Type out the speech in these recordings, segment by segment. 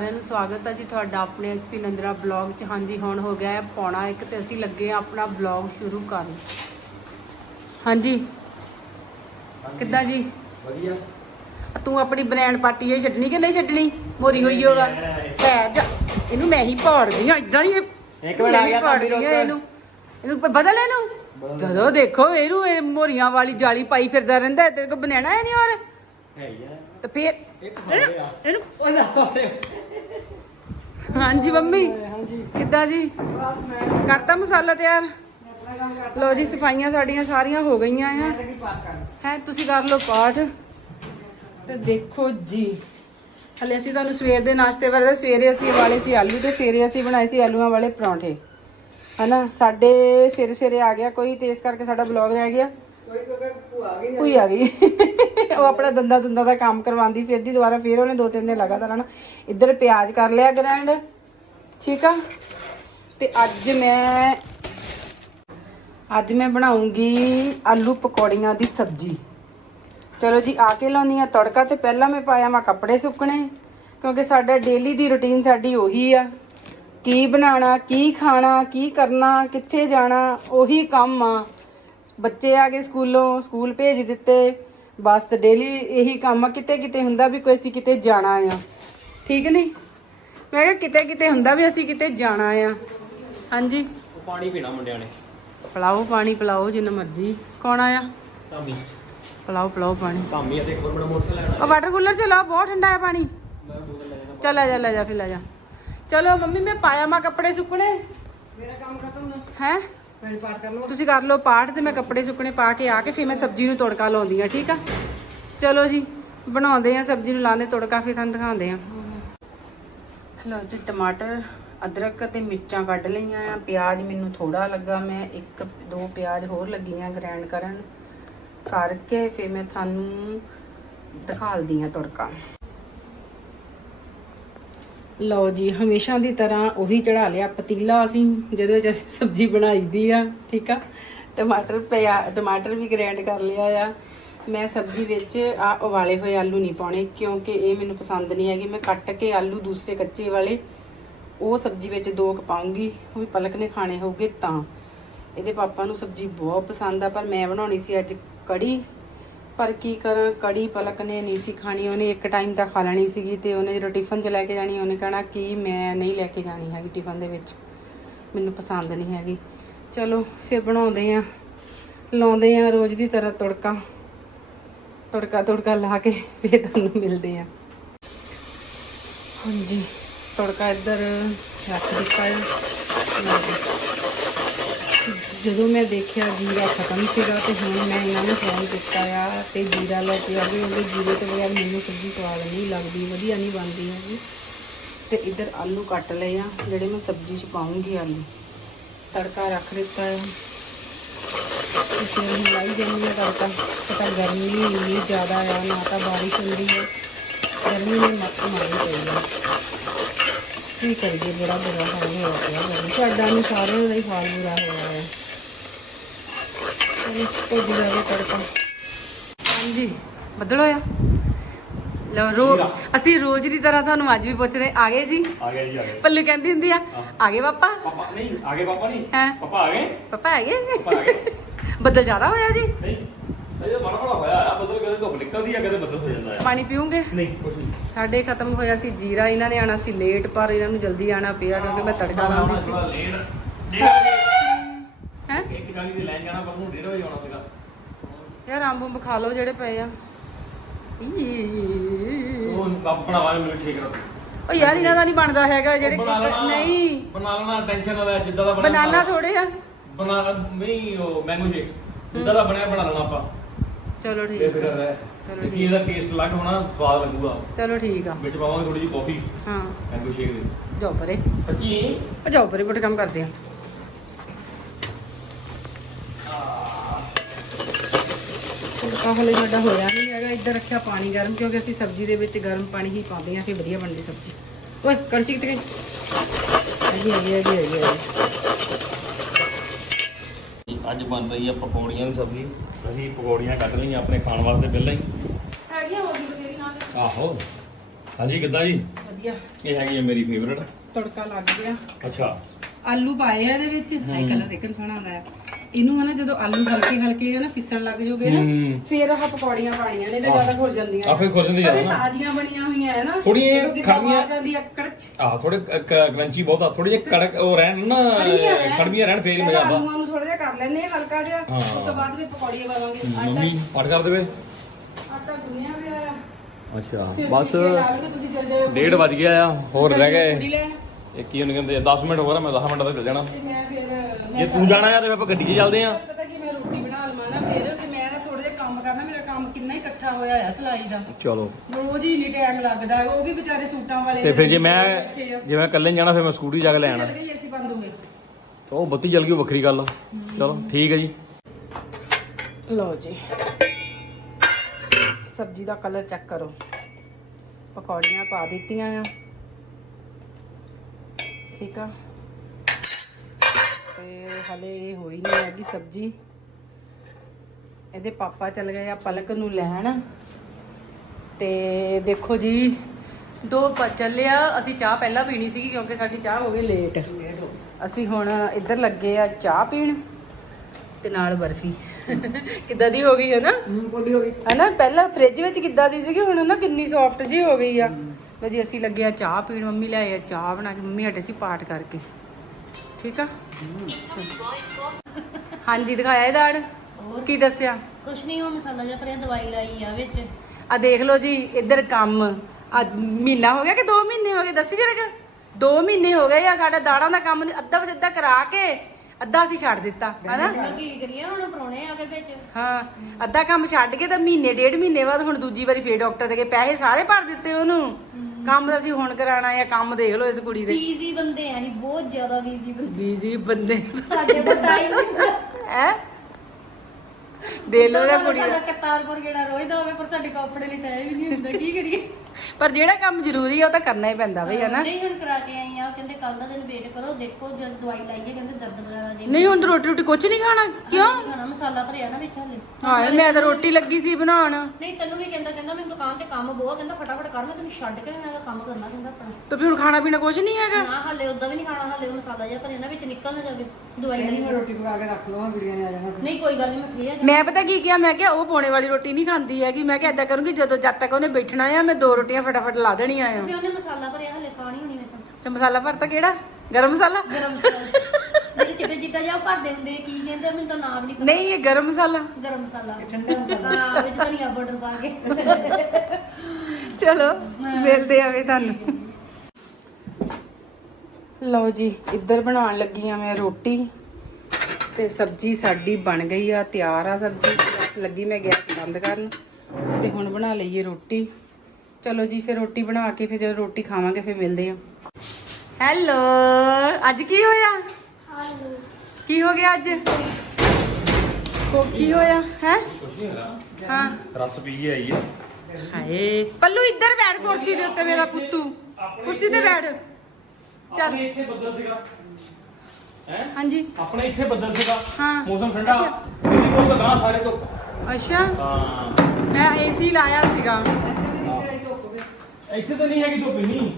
ਸਾਰਿਆਂ ਨੂੰ ਸਵਾਗਤ ਹੈ ਜੀ ਤੁਹਾਡਾ ਆਪਣੇ ਐਚਪੀ ਨੰਦਰਾ ਬਲੌਗ 'ਚ। ਹਾਂਜੀ ਹੁਣ ਹੋ ਗਿਆ ਹੈ ਪੌਣਾ ਇੱਕ ਤੇ ਅਸੀਂ ਲੱਗੇ ਆ ਆਪਣਾ ਬਲੌਗ ਸ਼ੁਰੂ ਕਰਨ। ਹਾਂਜੀ। ਕਿੱਦਾਂ ਜੀ? ਵਧੀਆ। ਤੂੰ ਆਪਣੀ ਬ੍ਰਾਂਡ ਪਾਰਟੀ ਇਹ ਛੱਡਣੀ ਕਿ ਨਹੀਂ ਛੱਡਣੀ? ਮੋਰੀ ਹੋਈ ਹੋਗਾ ਲੈ ਜਾ। ਇਹਨੂੰ ਮੈਂ ਹੀ ਪਾੜਦੀ ਆ ਇਦਾਂ ਹੀ ਇੱਕ ਮਿੰਟ ਆ ਗਿਆ ਤਾਂ ਵੀਰੋ ਇਹਨੂੰ। ਇਹਨੂੰ ਬਦਲ ਇਹਨੂੰ। ਜਦੋਂ ਦੇਖੋ ਇਹਨੂੰ ਇਹ ਮੋਰੀਆਂ ਵਾਲੀ ਜਾਲੀ ਪਾਈ ਫਿਰਦਾ ਰਹਿੰਦਾ ਤੇਰੇ ਕੋ ਬਣਾਣਾ ਹੈ ਨਹੀਂ ਹੋਰ? ਹੈ ਯਾਰ ਤੇ ਫੇਰ ਇੱਕ ਸਾਡੇ ਆ। ਇਹਨੂੰ ਓਏ ਨਾ ਹਾਂਜੀ ਮੰਮੀ। ਹਾਂਜੀ। ਕਿੱਦਾਂ ਜੀ? ਕਰਤਾ ਮਸਾਲਾ ਤਿਆਰ? ਲੋ ਜੀ ਸਫਾਈਆਂ ਸਾਡੀਆਂ ਸਾਰੀਆਂ ਹੋ ਗਈਆਂ ਆ। ਹੈ ਤੁਸੀਂ ਕਰ ਲਓ ਪਾਠ। ਤੇ ਦੇਖੋ ਜੀ ਹਲੇ ਅਸੀਂ ਤੁਹਾਨੂੰ ਸਵੇਰ ਦੇ ਨਾਸ਼ਤੇ ਬਾਰੇ ਸਵੇਰੇ ਅਸੀਂ ਵਾਲੇ ਸੀ ਆਲੂ ਤੇ ਸਵੇਰੇ ਅਸੀਂ ਬਣਾਏ ਸੀ ਆਲੂਆਂ ਵਾਲੇ ਪਰੌਂਠੇ। ਹਨਾ ਸਾਡੇ ਸਵੇਰੇ ਸਵੇਰੇ ਆ ਗਿਆ ਕੋਈ ਤੇ ਇਸ ਕਰਕੇ ਸਾਡਾ ਬਲੌਗ ਰਹਿ ਗਿਆ। ਕੋਈ ਆ ਗਈ। ਉਹ ਆਪਣਾ ਦੰਦਾ ਦੁੰਦਾ ਦਾ ਕੰਮ ਕਰਵਾਉਂਦੀ ਫਿਰਦੀ, ਦੁਬਾਰਾ ਫਿਰ ਉਹਨੇ ਦੋ ਤਿੰਨ ਦਿਨ ਲਗਾਤਾਰ ਹਨਾ, ਇੱਧਰ ਪਿਆਜ਼ ਕਰ ਲਿਆ ਗ੍ਰੈਂਡ, ਠੀਕ ਆ? ਤੇ ਅੱਜ ਮੈਂ ਅੱਜ ਮੈਂ ਬਣਾਉਂਗੀ ਆਲੂ ਪਕੌੜੀਆਂ ਦੀ ਸਬਜ਼ੀ। ਚਲੋ ਜੀ, ਆ ਕੇ ਲਾਉਣੀ ਆ ਤੜਕਾ ਤੇ ਪਹਿਲਾਂ ਮੈਂ ਪਾਇਆ ਮੈਂ ਕੱਪੜੇ ਸੁੱਕਣੇ, ਕਿਉਂਕਿ ਸਾਡਾ ਡੇਲੀ ਦੀ ਰੁਟੀਨ ਸਾਡੀ ਉਹੀ ਆ। ਕੀ ਬਣਾਉਣਾ, ਕੀ ਖਾਣਾ, ਕੀ ਕਰਨਾ, ਕਿੱਥੇ ਜਾਣਾ, ਉਹੀ ਕੰਮ ਆ। ਬੱਚੇ ਆ ਗਏ ਸਕੂਲੋਂ, ਸਕੂਲ ਭੇਜ ਦਿੱਤੇ। ਬਸ ਡੇਲੀ ਇਹੀ ਕੰਮ ਆ ਕਿਤੇ ਕਿਤੇ ਹੁੰਦਾ ਵੀ ਕੋਈ ਅਸੀਂ ਕਿਤੇ ਜਾਣਾ ਆ। ਠੀਕ ਨਹੀਂ? ਮੈਂ ਕਿਹਾ ਕਿਤੇ ਕਿਤੇ ਹੁੰਦਾ ਵੀ ਅਸੀਂ ਕਿਤੇ ਜਾਣਾ ਆ। ਹਾਂਜੀ? ਪਾਣੀ ਪੀਣਾ ਮੁੰਡਿਆਂ ਨੇ। ਪਿਲਾਓ ਪਾਣੀ ਪਿਲਾਓ ਜਿੰਨਾ ਮਰਜ਼ੀ। ਕੌਣ ਆਇਆ? ਧਾਮੀ। ਪਿਲਾਓ ਪਿਲਾਓ ਪਾਣੀ। ਧਾਮੀ ਆ ਤੇ ਇੱਕ ਬੜਾ ਮੋਟਰਸਾਈਕਲ ਲੈਣਾ ਉਹ ਵਾਟਰ ਕੂਲਰ ਚ ਲਾ ਬਹੁਤ ਠੰਡਾ ਹੈ ਪਾਣੀ। ਚੱਲ ਆ ਜਾ ਲੈ ਜਾ ਫਿਰ ਲੈ ਜਾ। ਚਲੋ ਮੰਮੀ ਮੈਂ ਪਾਇਆ ਮਾ ਕੱਪੜੇ ਸੁੱਕਣੇ। ਮੇਰਾ ਕੰਮ ਖਤਮ ਹੈ? ਮੈਂ ਪਾਠ ਕਰ ਲਓ। ਤੁਸੀਂ ਕਰ ਲਓ ਪਾਠ ਤੇ ਮੈਂ ਕੱਪੜੇ ਸੁੱਕਣੇ ਪਾ ਕੇ ਆ ਕੇ ਫਿਰ ਮੈਂ ਸਬਜ਼ੀ ਨੂੰ ਤੜਕਾ ਲਾਉਂਦੀ ਆ ਠੀਕ ਆ? ਚਲੋ ਜੀ ਬਣਾਉਂਦੇ ਆ ਸਬਜ਼ੀ ਨੂੰ ਲਾਉਂਦੇ ਤੜਕਾ ਫਿਰ ਤੁਹਾਨੂੰ ਦਿਖਾਉਂਦੇ ਆ ਲਓ ਜੀ ਟਮਾਟਰ ਅਦਰਕ ਤੇ ਮਿਰਚਾਂ ਕੱਢ ਲਈਆਂ ਆ। ਪਿਆਜ਼ ਮੈਨੂੰ ਥੋੜਾ ਲੱਗਾ ਮੈਂ ਇੱਕ ਦੋ ਪਿਆਜ਼ ਹੋਰ ਲੱਗੀਆਂ ਗ੍ਰਾਈਂਡ ਕਰਨ ਕਰਕੇ ਫਿਰ ਮੈਂ ਤੁਹਾਨੂੰ ਦਿਖਾਲਦੀ ਆ ਤੜਕਾ। ਲਓ ਜੀ, ਹਮੇਸ਼ਾ ਦੀ ਤਰ੍ਹਾਂ ਉਹੀ ਚੜਾ ਲਿਆ, ਪਤੀਲਾ ਅਸੀਂ ਜਿਹਦੇ ਵਿੱਚ ਅਸੀਂ ਸਬਜ਼ੀ ਬਣਾਈ ਦੀ ਆ, ਠੀਕ ਆ? ਟਮਾਟਰ ਪਿਆ, ਟਮਾਟਰ ਵੀ ਗ੍ਰਾਈਂਡ ਕਰ ਲਿਆ ਆ। ਮੈਂ ਸਬਜ਼ੀ ਵਿੱਚ ਆ ਉਬਾਲੇ ਹੋਏ ਆਲੂ ਨਹੀਂ ਪਾਉਣੇ ਕਿਉਂਕਿ ਇਹ ਮੈਨੂੰ ਪਸੰਦ ਨਹੀਂ ਹੈਗੀ। ਮੈਂ ਕੱਟ ਕੇ ਆਲੂ ਦੂਸਰੇ ਕੱਚੇ ਵਾਲੇ, ਉਹ ਸਬਜ਼ੀ ਵਿੱਚ ਦੋ ਕੁ ਪਾਉਂਗੀ ਉਹ ਵੀ ਪਲਕ ਨੇ ਖਾਣੇ ਹੋਗੇ ਤਾਂ। ਇਹਦੇ ਪਾਪਾ ਨੂੰ ਸਬਜ਼ੀ ਬਹੁਤ ਪਸੰਦ ਆ, ਪਰ ਮੈਂ ਬਣਾਉਣੀ ਸੀ ਅੱਜ ਕੜੀ ਪਰ ਕੀ ਕਰਾਂ? ਕੜੀ ਪਲਕ ਨੇ ਨਹੀਂ ਸੀ ਖਾਣੀ, ਉਹਨੇ ਇੱਕ ਟਾਈਮ ਤਾਂ ਖਾ ਲੈਣੀ ਸੀਗੀ ਤੇ ਉਹਨੇ ਜਦੋਂ ਟਿਫਨ 'ਚ ਲੈ ਕੇ ਜਾਣੀ, ਉਹਨੇ ਕਹਿਣਾ ਕਿ ਮੈਂ ਨਹੀਂ ਲੈ ਕੇ ਜਾਣੀ ਹੈਗੀ ਟਿਫਨ ਦੇ ਵਿੱਚ। ਮੈਨੂੰ ਪਸੰਦ ਨਹੀਂ ਹੈਗੀ। ਚਲੋ, ਫਿਰ ਬਣਾਉਂਦੇ ਆ ਲਾਉਂਦੇ ਆ ਰੋਜ਼ ਦੀ ਤਰ੍ਹਾਂ ਤੜਕਾ। ਤੜਕਾ ਤੜਕਾ ਲਾ ਕੇ ਫਿਰ ਤੁਹਾਨੂੰ ਮਿਲਦੇ ਆ ਹਾਂਜੀ, ਤੜਕਾ ਇੱਧਰ ਰੱਖ ਦਿੱਤਾ ਹੈ। ਜਦੋਂ ਮੈਂ ਦੇਖਿਆ ਜੀਰਾ ਖਤਮ ਸੀਗਾ ਤੇ ਹੁਣ ਮੈਂ ਇਹਨਾਂ ਨੂੰ ਫੋਨ ਕੀਤਾ ਆ ਤੇ ਜੀਰਾ ਲੈ ਕੇ ਆ ਗਏ, ਉਹਦੇ ਜੀਰੇ ਤੋਂ ਬਗੈਰ ਮੈਨੂੰ ਸਬਜ਼ੀ ਸਵਾਦ ਨਹੀਂ ਲੱਗਦੀ, ਵਧੀਆ ਨਹੀਂ ਬਣਦੀ ਹੈਗੀ। ਤੇ ਇੱਧਰ ਆਲੂ ਕੱਟ ਲਏ ਆ, ਜਿਹੜੇ ਮੈਂ ਸਬਜ਼ੀ 'ਚ ਪਾਉਂਗੀ ਆਲੂ। ਤੜਕਾ ਰੱਖ ਦਿੱਤਾ ਹੈ ਤੇ ਫਿਰ ਲਾਈ ਜਾਂਦੀ ਹੈ ਤੜਕਾ। ਪਤਾ ਗਰਮੀ ਇੰਨੀ ਜ਼ਿਆਦਾ ਆ, ਨਾ ਤਾਂ ਬਾਰਿਸ਼ ਹੁੰਦੀ ਹੈ ਗਰਮੀ ਨੇ ਮੱਤ ਮਾਰੀ ਪਈ ਹੈ ਕੀ ਕਰੀਏ, ਬੜਾ ਬੁਰਾ ਹਾਲ ਹੋਇਆ ਪਿਆ। ਗਰਮੀ ਸਾਡਾ ਨਹੀਂ ਸਾਰਿਆਂ ਦਾ ਹੀ ਹਾਲ ਬੁਰਾ ਹੋਇਆ ਹੈ ਇਸ ਤੋਂ ਜਾਵੇ ਤੜਕਾ ਹਾਂਜੀ ਬੱਦਲ ਹੋਇਆ। ਲਓ ਰੋ ਅਸੀਂ ਰੋਜ਼ ਦੀ ਤਰ੍ਹਾਂ ਤੁਹਾਨੂੰ ਅੱਜ ਵੀ ਪੁੱਛਦੇ ਆ ਗਏ ਜੀ? ਆ ਗਿਆ ਜੀ ਆ ਗਿਆ ਪੱਲੂ ਕਹਿੰਦੀ ਹੁੰਦੀ ਆ ਆ ਗਏ ਪਾਪਾ? ਪਾਪਾ ਨਹੀਂ ਆਗੇ ਪਾਪਾ ਨਹੀਂ। ਹੈਂ? ਪਾਪਾ ਆ ਗਏ? ਪਾਪਾ ਆ ਗਏ? ਪਾਪਾ ਆ ਗਏ। ਬੱਦਲ ਜ਼ਿਆਦਾ ਹੋਇਆ ਜੀ? ਨਹੀਂ ਇਹ ਮਾੜਾ ਮਾੜਾ ਹੋਇਆ ਆ ਬਦਲ ਕਦੇ ਧੁੱਪ ਨਿਕਲਦੀ ਆ ਕਦੇ ਬੱਦਲ ਹੋ ਜਾਂਦਾ ਆ। ਪਾਣੀ ਨਹੀਂ ਨਹੀਂ। ਸਾਡੇ ਖਤਮ ਹੋਇਆ ਸੀ ਜੀਰਾ ਇਹਨਾਂ ਨੇ ਆਣਾ ਸੀ ਲੇਟ ਪਰ ਇਹਨਾਂ ਨੂੰ ਜਲਦੀ ਆਣਾ ਪਿਆ ਕਿਉਂਕਿ ਮੈਂ ਤੜਕਾ ਲਾਉਂਦੀ ਸੀ ਲੇਟ ਹੈ? ਇੱਕ ਗਾਲੀ ਦੇ ਲੈਣ ਜਾਣਾ ਪਰ ਨੂੰ 1:30 ਵਜੇ ਆਉਣਾ ਸੀਗਾ। ਯਾਰ ਅੰਬ ਅੰਬ ਖਾ ਲਓ ਜਿਹੜੇ ਪਏ ਆ। ਈ। ਉਹ ਕੱਪ ਬਣਾਵਾ ਮੈਨੂੰ ਠੀਕ ਰੱਖ ਉਹ ਯਾਰ ਇਹਨਾਂ ਦਾ ਨਹੀਂ ਬਣਦਾ ਹੈਗਾ ਜਿਹੜੇ ਬਣਾ ਲੈਣਾ। ਨਹੀਂ। ਬਣਾ ਲੈਣਾ ਟੈਨਸ਼ਨ ਨਾ ਲੈ ਜਿੱਦਾਂ ਦਾ ਬਣਿਆ ਬਨਾਨਾ ਥੋੜੇ ਆ। ਬਣਾ ਨਹੀਂ ਉਹ ਮੈਂਗੋ ਸ਼ੇਕ ਜਿੱਦਾਂ ਦਾ ਬਣਿਆ ਬਣਾ ਲੈਣਾ ਆਪਾਂ। ਚਲੋ ਠੀਕ ਬੇਫਿਕਰ ਰਹਿ ਚਲੋ ਦੇਖੀ ਇਹਦਾ ਟੇਸਟ ਅਲੱਗ ਹੋਣਾ ਸਵਾਦ ਲੱਗੂਗਾ। ਚਲੋ ਠੀਕ ਆ। ਵਿੱਚ ਪਾਵਾਂਗੇ ਥੋੜੀ ਜਿਹੀ ਕਾਫੀ ਹਾਂ। ਮੈਂਗੋ ਸ਼ੇਕ ਦੇ ਜਾਓ ਪਰੇ। ਸੱਚੀ? ਉਹ ਜਾਓ ਪਰੇ ਬਟ ਕੰਮ ਕਰਦੇ ਆ। ਤੜਕਾ ਹਲੇ ਸਾਡਾ ਹੋਇਆ ਨਹੀਂ ਹੈਗਾ ਇੱਧਰ ਰੱਖਿਆ ਪਾਣੀ ਗਰਮ ਕਿਉਂਕਿ ਅਸੀਂ ਸਬਜ਼ੀ ਦੇ ਵਿੱਚ ਗਰਮ ਪਾਣੀ ਹੀ ਪਾਉਂਦੇ ਆ ਫਿਰ ਵਧੀਆ ਬਣਦੀ ਸਬਜ਼ੀ। ਓਏ ਕੜਛੀ ਕਿੱਥੇ ਗਈ? ਹੈਗੀ ਹੈਗੀ ਹੈਗੀ ਹੈਗੀ। ਅੱਜ ਬਣ ਰਹੀ ਆ ਪਕੌੜੀਆਂ ਦੀ ਸਬਜ਼ੀ। ਅਸੀਂ ਪਕੌੜੀਆਂ ਕੱਢ ਲਈਆਂ ਆਪਣੇ ਖਾਣ ਵਾਸਤੇ ਪਹਿਲਾਂ ਹੀ। ਹੈਗੀਆਂ ਹੋਰ ਵੀ ਬਥੇਰੀਆਂ ਆਹੋ। ਹਾਂਜੀ ਕਿੱਦਾਂ ਜੀ? ਵਧੀਆ। ਇਹ ਹੈਗੀ ਹੈ ਮੇਰੀ ਫੇਵਰਟ ਤੜਕਾ ਲੱਗ ਗਿਆ। ਅੱਛਾ। ਆਲੂ ਪਾਏ ਆ ਇਹਦੇ ਵਿੱਚ। ਹਾਈ ਕਲਰ ਦੇਖਣ ਸੋਹਣਾ ਆਉਂਦਾ ਹੈ ਇਹਨੂੰ ਹਨਾ ਜਦੋਂ ਆਲੂ ਹਲਕੇ ਹਲਕੇ ਹਨਾ ਫਿਸਣ ਲੱਗ ਜੂਗੇ ਨਾ ਹੂੰ। ਫੇਰ ਆਹ ਪਕੌੜੀਆਂ ਪਾਣੀਆਂ ਨੇ ਤੇ ਜ਼ਿਆਦਾ ਘੁਲ ਜਾਂਦੀਆਂ ਆ ਫਿਰ ਖੁੱਲ ਜਾਂਦੀ ਪਰ ਇਹ ਜ਼ਿਆਦਾ ਨਾ ਤਾਜ਼ੀਆਂ ਬਣੀਆਂ ਹੋਈਆਂ ਹੈ ਨਾ ਥੋੜ੍ਹੀਆਂ ਜਦੋਂ ਕਿਤੇ ਖੜਵੀਆਂ- ਆਵਾਜ਼ ਆਉਂਦੀ ਆ ਕੜਚ ਆ ਥੋੜੇ ਕਰੰਚੀ ਬਹੁਤ ਆ ਥੋੜੀ ਜਿਹੀ ਕੜਕ ਉਹ ਰਹਿਣ ਨਾ ਖੜਵੀਆਂ ਰਹਿਣ। ਖੜਵੀਆਂ ਰਹਿਣ ਫੇਰ ਹੀ ਮਜ਼ਾ ਪਹਿਲਾਂ ਆਉਂਦਾ। ਆਲੂਆਂ ਨੂੰ ਥੋੜਾ ਜਿਹਾ ਕਰ ਲੈਣੇ ਹਲਕਾ ਜਿਹਾ ਹਾਂ। ਉਸ ਤੋਂ ਬਾਅਦ ਵਿੱਚ ਪਕੌੜੀਆਂ ਪਾਵਾਂਗੇ। ਆਟਾ ਮੰਮੀ ਪੜ ਕਰ ਦੇਵੇ। ਆਟਾ ਗੁੰਨਿਆ ਪਿਆ ਆ ਅੱਛਾ ਫਿਰ ਬਸ। ਤੁਸੀਂ ਲਾਓਗੇ, ਤੁਸੀਂ ਚੱਲ ਜਾਓ ਡੇਢ ਵੱਜ ਗਿਆ ਆ ਹੋਰ ਰਹਿ ਗਏ। ਇਹ ਕੀ ਉਹਨੇ ਕਹਿੰਦੇ 10 ਮਿੰਟ ਹੋਰ ਆ ਮੈਂ 10 ਮਿੰਟਾਂ ਤੱਕ ਚੱਲ ਜਾਣਾ। ਤੇ ਮੈਂ ਫਿਰ ਜੇ ਤੂੰ ਜਾਣਾ ਆ ਤੇ ਆਪਾਂ ਗੱਡੀ 'ਚ ਚੱਲਦੇ ਆ। ਪਤਾ ਕੀ ਮੈਂ ਰੋਟੀ ਬਣਾ ਲਵਾਂ ਨਾ ਫਿਰ ਕਿ ਮੈਂ ਨਾ ਥੋੜਾ ਜਿਹਾ ਕੰਮ ਕਰਨਾ ਮੇਰਾ ਕੰਮ ਕਿੰਨਾ ਹੀ ਇਕੱਠਾ ਹੋਇਆ ਹੈ ਸਲਾਈ ਦਾ। ਚਲੋ। ਰੋਜ਼ ਹੀ ਨਹੀਂ ਟਾਈਮ ਲੱਗਦਾ ਹੈਗਾ, ਉਹ ਵੀ ਵਿਚਾਰੇ ਸੂਟਾਂ ਵਾਲੇ ਤੇ ਫਿਰ ਜੇ ਮੈਂ ਬੈਠੇ ਆ। ਜੇ ਮੈਂ ਇਕੱਲੇ ਜਾਣਾ ਫਿਰ ਮੈਂ ਸਕੂਟੀ ਜਾ ਕੇ ਲੈ ਆਣਾ। ਚੱਲ ਗਈ ਅਸੀਂ ਬੰਦ ਹੋ ਗਏ ਉਹ ਬੱਤੀ ਜਲ ਗਈ ਉਹ ਵੱਖਰੀ ਗੱਲ ਆ। ਚਲੋ ਠੀਕ ਹੈ ਜੀ। ਲਓ ਜੀ। ਸਬਜ਼ੀ ਦਾ ਕਲਰ ਚੈੱਕ ਕਰੋ। ਪਕੌੜੀਆਂ ਪਾ ਦਿੱਤੀਆਂ ਆ। ਠੀਕ ਆ? ਤੇ ਹਲੇ ਇਹ ਹੋਈ ਨਹੀਂ ਹੈਗੀ ਸਬਜ਼ੀ। ਇਹਦੇ ਪਾਪਾ ਚਲ ਗਏ ਆ ਪਲਕ ਨੂੰ ਲੈਣ। ਤੇ ਦੇਖੋ ਜੀ ਦੋ ਚੱਲਿਆ ਅਸੀਂ ਚਾਹ ਪਹਿਲਾਂ ਪੀਣੀ ਸੀਗੀ ਕਿਉਂਕਿ ਸਾਡੀ ਚਾਹ ਹੋ ਗਈ ਲੇਟ ਅਸੀਂ ਹੁਣ ਇੱਧਰ ਲੱਗੇ ਆ ਚਾਹ ਪੀਣ ਤੇ ਨਾਲ ਬਰਫੀ। ਕਿੱਦਾਂ ਦੀ ਹੋ ਗਈ ਹੈ ਨਾ ਬੋਲੀ ਹੋ ਗਈ। ਹੈ ਨਾ ਪਹਿਲਾਂ ਫ੍ਰਿਜ ਵਿੱਚ ਕਿੱਦਾਂ ਦੀ ਸੀਗੀ ਹੁਣ ਨਾ ਕਿੰਨੀ ਸੌਫਟ ਜੀ ਹੋ ਗਈ ਆ। ਲਓ ਜੀ ਅਸੀਂ ਲੱਗੇ ਆ ਚਾਹ ਪੀਣ ਮੰਮੀ ਲਿਆਏ ਆ ਚਾਹ ਬਣਾ ਕੇ ਮੰਮੀ ਹਟੇ ਸੀ ਪਾਠ ਕਰਕੇ। ਠੀਕ ਆ? ਹਾਂਜੀ ਦਿਖਾਇਆ ਇਹ ਦਾੜ? ਕੀ ਦੱਸਿਆ? ਕੁਛ ਨਹੀਂ ਉਹ ਮਸਾਲਾ ਜਿਹਾ ਭਰਿਆ ਦਵਾਈ ਲਾਈ ਆ ਵਿੱਚ। ਆ ਦੇਖ ਲਓ ਜੀ ਇੱਧਰ ਕੰਮ। ਆ ਮਹੀਨਾ ਹੋ ਗਿਆ ਕਿ 2 ਮਹੀਨੇ ਹੋ ਗਏ? ਦੱਸੀ ਜਰਾ 2 ਮਹੀਨੇ ਹੋ ਗਏ ਆ ਸਾਡਾ ਦਾੜਾਂ ਦਾ ਕੰਮ ਅੱਧਾ ਵਿੱਚ ਅੱਧਾ ਕਰਾ ਕੇ ਅੱਧਾ ਅਸੀਂ ਛੱਡ ਦਿੱਤਾ ਹਨਾ? ਕੀ ਕਰੀਏ ਹੁਣ ਪਰੋਣੇ ਆ ਗਏ ਵਿੱਚ। ਹਾਂ ਅੱਧਾ ਕੰਮ ਛੱਡ ਕੇ ਤਾਂ ਮਹੀਨੇ ਡੇਢ ਮਹੀਨੇ ਬਾਅਦ ਹੁਣ ਦੂਜੀ ਵਾਰੀ ਫੇਰ ਡਾਕਟਰ ਦੇ ਕੇ ਪੈਸੇ ਸਾਰੇ ਭਰ ਦਿੱਤੇ ਉਹਨੂੰ। ਕੰਮ ਤਾਂ ਅਸੀਂ ਹੁਣ ਕਰਾਣਾ ਆ ਕੰਮ ਦੇਖ ਲਓ ਇਸ ਕੁੜੀ ਦੇ। ਬੀਜ਼ੀ ਬੰਦੇ ਆ ਅਸੀਂ ਬਹੁਤ ਜ਼ਿਆਦਾ ਬੀਜ਼ੀ ਬੰਦੇ। ਬੀਜੀ ਬੰਦੇ। ਸਾਡੇ ਕੋਲ ਟਾਈਮ ਨਹੀਂ ਹੈ? ਦੇ ਲੋ ਦਾ ਕੁੜੀ ਸਾਡਾ ਦਾ ਕਰਤਾਰਪੁਰ ਜਿਹੜਾ ਰੋਇਦਾ ਹੋਵੇ ਪਰ ਸਾਡੇ ਕੋਲ ਆਪਣੇ ਲਈ ਟਾਈਮ ਹੀ ਨਹੀਂ ਹੁੰਦਾ। ਕੀ ਕਰੀਏ? ਪਰ ਜਿਹੜਾ ਕੰਮ ਜ਼ਰੂਰੀ ਆ ਉਹ ਤਾਂ ਕਰਨਾ ਹੀ ਪੈਂਦਾ ਬਈ ਹਨਾ? ਨਹੀਂ ਹੁਣ ਕਰਾ ਕੇ ਆਈ ਆ ਉਹ ਕਹਿੰਦੇ ਕੱਲ ਦਾ ਦਿਨ ਵੇਟ ਕਰੋ ਦੇਖੋ ਜਦ ਦਵਾਈ ਲਾਈਏ ਕਹਿੰਦੇ ਦਰਦ ਵਗੈਰਾ ਜੇ ਨਹੀਂ ਹੁਣ ਤਾਂ ਰੋਟੀ ਰੋਟੀ ਕੁਝ ਨਹੀਂ ਖਾਣਾ ਕਿਉਂ? ਨਹੀਂ ਖਾਣਾ ਮਸਾਲਾ ਭਰਿਆ ਨਾ ਵਿੱਚ ਹਲੇ। ਹਾਂ ਮੈਂ ਤਾਂ ਰੋਟੀ ਲੱਗੀ ਸੀ ਬਣਾਉਣ। ਨਹੀਂ ਤੈਨੂੰ ਵੀ ਕਹਿੰਦਾ ਕਹਿੰਦਾ ਮੈਨੂੰ ਦੁਕਾਨ ਤੇ ਕੰਮ ਬਹੁਤ ਕਹਿੰਦਾ ਫਟਾਫਟ ਕਰ ਮੈਂ ਤੈਨੂੰ ਛੱਡ ਕੇ ਮੈਂ ਕੰਮ ਕਰਨਾ ਕਹਿੰਦਾ ਆਪਣਾ। ਤਾਂ ਫਿਰ ਹੁਣ ਖਾਣਾ ਪੀਣਾ ਕੁਝ ਨਹੀਂ ਹੈਗਾ? ਨਾ ਹਲੇ ਉਦਾਂ ਵੀ ਨਹੀਂ ਖਾਣਾ ਹਲੇ ਉਹ ਮਸਾਲਾ ਜਿਹਾ ਭਰਿਆ ਨਾ ਵਿੱਚ ਨਿਕਲ ਨਾ ਜਾਵੇ ਦਵਾਈ ਲਈ ਮੈਂ ਰੋਟੀ ਪਕਾ ਕੇ ਰੱਖ ਲਵਾਂ ਗੁੜੀਆਂ ਨੇ ਆ ਜਾਣਾ ਨਹੀਂ ਕੋਈ ਗੱਲ ਨਹੀਂ ਮੈਂ ਫੇਰ ਮੈਂ ਪਤਾ ਕੀ ਕਿਹਾ ਮੈਂ ਕਿਹਾ ਉਹ ਪੋਣੇ ਵਾਲੀ ਰੋਟੀ ਨਹੀਂ ਖਾਂਦੀ ਹੈਗੀ ਮੈਂ ਕਿਹਾ ਏਦਾਂ ਕਰੂੰਗੀ ਜਦੋਂ ਜਦ ਤੱਕ ਉਹਨੇ ਬੈਠਣਾ ਆ ਮੈਂ ਦੋ ਰੋਟੀਆਂ ਫਟਾਫਟ ਲਾ ਦੇਣੀਆਂ ਆ। ਫਿਰ ਉਹਨੇ ਮਸਾਲਾ ਭਰਿਆ ਹਲੇ ਖਾਣੀ ਹੋਣੀ ਮੈਂ ਤਾਂ। ਤੇ ਮਸਾਲਾ ਭਰਤਾ ਕਿਹੜਾ? ਗਰਮ ਮਸਾਲਾ? ਗਰਮ ਮਸਾਲਾ। ਜਿਹੜੇ ਚਿੱਟੇ ਚਿੱਟਾ ਜਿਹਾ ਉਹ ਭਰਦੇ ਹੁੰਦੇ ਆ, ਕੀ ਕਹਿੰਦੇ ਮੈਨੂੰ ਤਾਂ ਨਾਮ ਨਹੀਂ ਨਹੀਂ ਇਹ ਗਰਮ ਮਸਾਲਾ। ਪਤਾ ਗਰਮ ਮਸਾਲਾ। ਠੰਡਾ ਮਸਾਲਾ। ਹਾਂ ਵਿੱਚ ਧਨੀਆ ਪਾਊਡਰ ਪਾ ਕੇ। ਚਲੋ ਮਿਲਦੇ ਆਵੇ ਤੁਹਾਨੂੰ। ਲਓ ਜੀ ਇੱਧਰ ਬਣਾਉਣ ਲੱਗੀ ਆ ਮੈਂ ਰੋਟੀ। ਤੇ ਸਬਜ਼ੀ ਸਾਡੀ ਬਣ ਗਈ ਆ ਤਿਆਰ ਆ ਸਬਜ਼ੀ। ਲੱਗੀ ਮੈਂ ਗੈਸ ਬੰਦ ਕਰਨ। ਤੇ ਹੁਣ ਬਣਾ ਲਈਏ ਰੋਟੀ। ਚਲੋ ਜੀ ਫਿਰ ਰੋਟੀ ਬਣਾ ਕੇ ਫਿਰ ਜਦੋਂ ਰੋਟੀ ਖਾਵਾਂਗੇ ਫਿਰ ਮਿਲਦੇ ਆ ਹੈਲੋ ਅੱਜ ਕੀ ਹੋਇਆ? ਕੀ ਹੋ ਗਿਆ ਅੱਜ? ਕੋ ਕੀ ਹੋਇਆ? ਹੈ? ਰਸ ਪੀ ਕੇ ਆਈ ਹੈ ਹਾਏ ਪੱਲੂ ਇੱਧਰ ਬੈਠ ਕੁਰਸੀ ਦੇ ਉੱਤੇ ਮੇਰਾ ਪੁੱਤੂ। ਕੁਰਸੀ ਤੇ ਬੈਠ। ਚੱਲ। ਆਪਣੇ ਇੱਥੇ ਬੱਦਲ ਸੀਗਾ। ਹੈ? ਹਾਂਜੀ। ਆਪਣੇ ਇੱਥੇ ਬੱਦਲ ਸੀਗਾ। ਹਾਂ। ਮੌਸਮ ਠੰਡਾ। ਇਹਦੀ ਬਹੁਤ ਗਾਂ ਸਾਰੇ ਤੋਂ ਅੱਛਾ। ਹਾਂ। ਮੈਂ ਏਸੀ ਲਾਇਆ ਸੀਗਾ। ਇੱਥੇ ਤਾਂ ਨਹੀਂ ਹੈਗੀ ਧੁੱਪ ਨਹੀਂ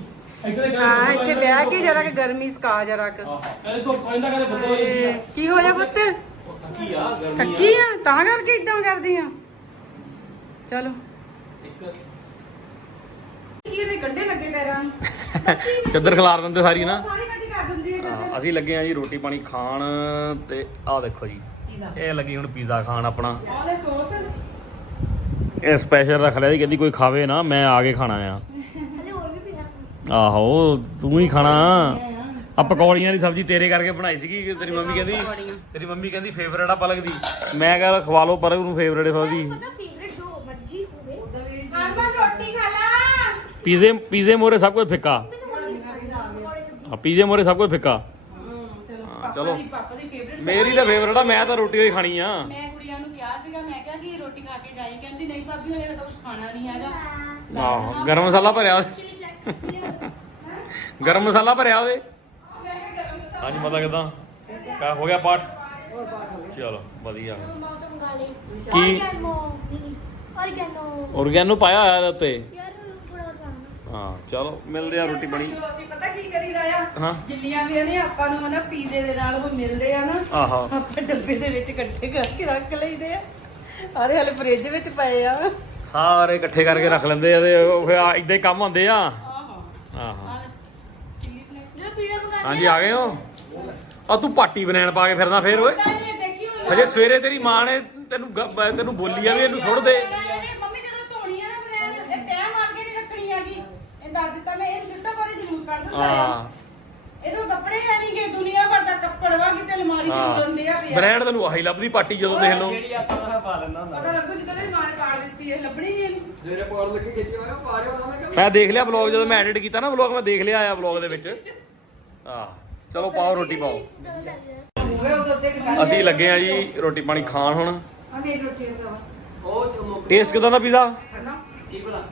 ਇੱਥੇ ਤਾਂ ਹਾਂ ਇੱਥੇ ਬਹਿ ਕੇ ਜਰਾ ਕਿ ਗਰਮੀ ਸਕਾ ਜਰਾ ਕਿ। ਕਦੇ ਧੁੱਪ ਪੈਂਦਾ ਕਦੇ ਬੱਦਲ ਹੋ ਜਾਂਦੀ ਆ ਕੀ ਹੋਇਆ ਪੁੱਤ? ਥੱਕੀ ਆ ਗਰਮੀ ਆ। ਥੱਕੀ ਆ? ਤਾਂ ਕਰਕੇ ਇਦਾਂ ਕਰਦੀ ਆ। ਚਲੋ। ਕੀ ਇਹਦੇ ਗੰਡੇ ਲੱਗੇ ਪੈਰਾਂ? ਨੂੰ ਚੱਦਰ ਖਿਲਾਰ ਦਿੰਦੇ ਸਾਰੀ ਨਾ। ਸਾਰੀ ਕੱਟੀ ਕਰ ਦਿੰਦੀ ਹੈ ਹਾਂ, ਅਸੀਂ ਲੱਗੇ ਆ ਜੀ ਰੋਟੀ ਪਾਣੀ ਖਾਣ ਤੇ ਆਹ ਦੇਖੋ ਜੀ ਇਹ ਲੱਗੀ ਹੁਣ ਪੀਜ਼ਾ ਖਾਣ ਆਪਣਾ। ਆਲੇ ਸੌਸ। ਇਹ ਸਪੈਸ਼ਲ ਰੱਖ ਲਿਆ ਜੀ ਕਹਿੰਦੀ ਕੋਈ ਖਾਵੇ ਨਾ ਮੈਂ ਆ ਕੇ ਖਾਣਾ ਆ। ਹਲੇ ਹੋਰ ਵੀ ਪੀਣਾ। ਆਹੋ ਤੂੰ ਹੀ ਖਾਣਾ। ਆ ਪਕੌੜੀਆਂ ਦੀ ਸਬਜ਼ੀ ਤੇਰੇ ਕਰਕੇ ਬਣਾਈ ਸੀਗੀ ਕਿ ਤੇਰੀ ਮੰਮੀ ਕਹਿੰਦੀ ਤੇਰੀ ਮੰਮੀ ਕਹਿੰਦੀ ਫੇਵਰੇਟ ਆ ਪਲਕ ਦੀ। ਮੈਂ ਕਹਿੰਦਾ ਖਵਾ ਲਓ ਪਲਕ ਨੂੰ ਫੇਵਰੇਟ ਹੈ ਉਹਦੀ ਪਤਾ ਫੇਵਰੇਟ ਜੋ ਮਰਜ਼ੀ ਹੋਵੇ। ਹਰਮਨ ਰੋਟੀ ਖਾ ਲਾ। ਪੀਜ਼ੇ ਪੀਜ਼ੇ ਮੋਰੇ ਸਭ ਕੁਝ ਫਿੱਕਾ। ਸਬਜ਼ੀ। ਆ ਪੀਜ਼ੇ ਮੋਰੇ ਸਭ ਕੁਝ ਫਿੱਕਾ। ਚਲੋ। ਹਾਂ, ਪਾਪਾ ਚਲੋ। ਦੀ ਪਾਪਾ ਦੀ ਫੇਵਰੇਟ ਮੇਰੀ ਤਾਂ ਫੇਵਰੇਟ ਆ ਮੈਂ ਤਾਂ ਰੋਟੀ ਹੀ ਖਾਣੀ ਆ। ਮੈਂ ਕੁੜੀਆਂ ਨੂੰ ਕਿਹਾ ਸੀਗਾ ਮੈਂ ਕਿਹਾ ਕਿ ਰੋਟੀ ਖਾ ਕੇ ਜਾਈ ਕਹਿੰਦੀ ਨਹੀਂ ਭਾਬੀ ਹਲੇ ਤਾਂ ਕੁਝ ਖਾਣਾ ਨਹੀਂ ਹੈਗਾ। ਆਹੋ ਗਰਮ ਮਸਾਲਾ ਭਰਿਆ ਉਹਦੇ ਚਿਲੀ ਫਲੈਕਸ ਗਰਮ ਮਸਾਲਾ ਭਰਿਆ ਉਹਦੇ ਹਾਂਜੀ ਮਤਾ ਕਿਦਾਂ? ਕਾ ਹੋ ਗਿਆ ਪਾਠ? ਚਲੋ ਵਧੀਆ। ਮੰਗਾ ਲਈ ਕੀ? ਆਰਗੈਨੋ ਔਰਗੈਨੋ। ਪਾਇਆ ਹੋਇਆ ਇਹਦੇ ਉੱਤੇ। ਯਾਰ ਹਾਂ ਚਲੋ ਮਿਲਦੇ ਆ ਰੋਟੀ ਬਣੀ ਅਸੀਂ ਪਤਾ ਕੀ ਕਰੀਦਾ ਆ ਹਾਂ। ਜਿੰਨੀਆਂ ਵੀ ਨੇ ਆਪਾਂ ਨੂੰ ਨਾ ਪੀਜ਼ੇ ਦੇ ਨਾਲ ਉਹ ਮਿਲਦੇ ਆ ਨਾ। ਆਹਾ। ਆਪਾਂ ਡੱਬੇ ਦੇ ਵਿੱਚ ਇਕੱਠੇ ਕਰਕੇ ਰੱਖ ਲਈਦੇ ਆ। ਆਦੇ ਹਲੇ ਫ੍ਰਿਜ ਵਿੱਚ ਪਏ ਆ। ਸਾਰੇ ਇਕੱਠੇ ਕਰਕੇ ਰੱਖ ਲੈਂਦੇ ਆ ਤੇ ਉਹ ਫਿਰ ਆ ਇਦਾਂ ਹੀ ਕੰਮ ਹੁੰਦੇ ਆ। ਆਹੋ। ਆਹੋ। ਜੋ ਪੀਜ਼ਾ ਮੰਗਾਉਂਦੇ ਹਾਂਜੀ ਆ ਗਏ ਹੋ? ਆ ਤੂੰ ਪਾਟੀ ਬਨੈਣ ਪਾ ਕੇ ਫਿਰਦਾ ਫੇਰ ਓਏ। ਦੇਖੀ ਹਜੇ ਸਵੇਰੇ ਤੇਰੀ ਮਾਂ ਨੇ ਤੈਨੂੰ ਗ- ਤੈਨੂੰ ਬੋਲੀ ਆ ਵੀ ਇਹਨੂੰ ਸੁੱਟ ਦੇ ਇਹਨੇ ਮੰਮੀ ਜਦੋਂ ਧੋਣੀ ਆ ਨਾ ਬਰੈਂਡ ਇਹ ਤੈਅ ਮਾਰ ਕੇ ਨਹੀਂ ਰੱਖਣੀ ਹੈਗੀ ਇਹ ਦੱਸ ਦਿੱਤਾ ਮੈਂ ਇਹ ਸਿੱਟਾ ਬਾਰੇ ਜਲੂਸ ਕੱਢ ਦਿੰਦਾ ਆ। ਹਾਂ। ਇਹਦੋਂ ਕੱਪੜੇ ਹੈ ਨਹੀਂ ਕਿ ਦੁਨੀਆ ਭਰ ਦਾ ਕੱਪੜ ਵਾ ਕਿਤੇ ਅਲਮਾਰੀ ਚ ਹੁੰਦੇ ਆ ਪਿਆ। ਬ੍ਰਾਂਡ ਤੈਨੂੰ ਆਹੀ ਲੱਭਦੀ ਪਾਟੀ ਜਦੋਂ ਦੇਖ ਲਓ। ਜਿਹੜੀ ਆਪਾਂ ਦਾ ਪਾ ਲੈਂਦਾ ਹੁੰਦਾ? ਪਤਾ ਲੱਗੂ ਜਦੋਂ ਇਹ ਮਾਂ ਨੇ ਪਾੜ ਦਿੱਤੀ ਇਹ ਲੱਭਣੀ ਨਹੀਂ ਇਹਨੂੰ। ਜਿਹੜੇ ਪਾੜ ਲੱਗੇ ਖੇਤੀ ਹੋਇਆ ਪਾੜਿਆ ਉਹਨਾਂ ਮੈਂ ਮੈਂ ਦੇਖ ਲਿਆ ਵਲੌਗ ਜਦੋਂ ਮੈਂ ਐਡਿਟ ਕੀਤਾ ਨਾ ਵਲੌਗ ਮੈਂ ਦੇਖ ਲਿਆ ਆ ਵਲੌਗ ਦੇ ਵਿੱਚ। ਆ ਚਲੋ ਪਾਓ ਰੋਟੀ ਪਾਓ। ਅਸੀਂ ਲੱਗੇ ਆ ਜੀ ਰੋਟੀ ਪਾਣੀ ਖਾਣ ਹੁਣ। ਆ ਮੇਰੀ ਰੋਟੀ ਦਾ ਉਹ ਟੇਸਟ ਕਿਦਾਂ ਦਾ ਪੀਜ਼ਾ? ਕੀ ਭਲਾ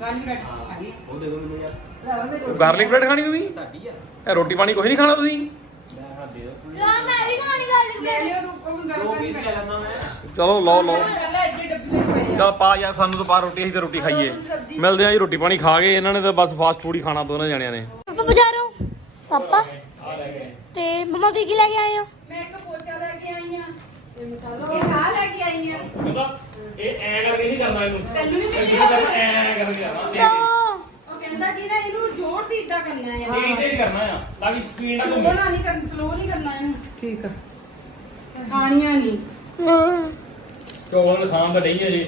ਗਾਲੀ ਬੈਠ ਆ ਗਈ ਉਹ ਦੇ ਦੋ ਮੈਨੂੰ ਯਾਰ। ਲੈ ਮੇਰੀ ਰੋਟੀ। ਗਾਰਲਿਕ ਬ੍ਰੈਡ ਖਾਣੀ ਤੁਸੀਂ? ਤੁਹਾਡੀ ਆ। ਇਹ ਰੋਟੀ ਪਾਣੀ ਕੁਝ ਨਹੀਂ ਖਾਣਾ ਤੁਸੀਂ? ਮੈਂ ਖਾ ਦੇ ਦੋ ਯਾ ਮੈਂ ਵੀ ਖਾਣੀ ਗੱਲ ਲੈ ਲਿਓ ਰੁਕੋ ਹੁਣ ਗੱਲ ਦੋ ਕਰਨੀ ਪੀਸ ਲੈ ਲੈਂਦਾ ਮੈਂ। ਚਲੋ ਲਓ ਲਓ। ਪਹਿਲਾਂ ਇੱਥੇ ਡੱਬੇ ਵਿੱਚ ਪਏ ਆ। ਚਲ ਪਾ ਯਾਰ ਸਾਨੂੰ ਤਾਂ ਪਾ ਰੋਟੀ ਅਸੀਂ ਤੇ ਰੋਟੀ ਖਾਈਏ। ਮਿਲਦੇ ਆ ਜੀ ਰੋਟੀ ਪਾਣੀ ਖਾ ਕੇ। ਇਹਨਾਂ ਨੇ ਤਾਂ ਬਸ ਫਾਸਟ ਫੂਡ ਹੀ ਖਾਣਾ ਦੋਨਾਂ ਜਣਿਆਂ ਨੇ। ਪਾਪਾ ਬਾਜ਼ਾਰੋਂ? ਪਾਪਾ? ਤੇ ਮਮਾ ਕੀ ਕੀ ਲੈ ਕੇ ਆਏ ਹੋ? ਮੈਂ ਇੱਕ ਪੋਚਾ ਲੈ ਕੇ ਆਈ ਆ। ਤੇ ਮਸਾਲਾ ਇਹ ਖਾ ਲੈ ਕੇ ਆਈ ਆ। ਇਹ ਐ ਕਰਕੇ ਨਹੀਂ ਕਰਨਾ ਇਹਨੂੰ। ਤੈਨੂੰ ਨਹੀਂ ਮਿਲਿਆ ਐ ਕਰਕੇ ਤੋ ਉਹ ਕਹਿੰਦਾ ਕਿ ਨਾ ਇਹਨੂੰ ਜ਼ੋਰ ਦੀ ਇਦਾਂ ਕਰਨਾ ਹੈ ਇਹ ਹੀ ਕਰਨਾ ਆ। ਤਾਂ ਕਿ ਸਪੀਡ ਸਲੋ ਨਾ ਨਹੀਂ ਕਰਨਾ ਸਲੋ ਨਹੀਂ ਕਰਨਾ ਇਹਨੂੰ। ਠੀਕ ਆ। ਖਾਣੀਆਂ ਨਹੀਂ। ਚੋਲ ਖਾਣ ਦਾ ਨਹੀਂ ਹੈ ਜੀ।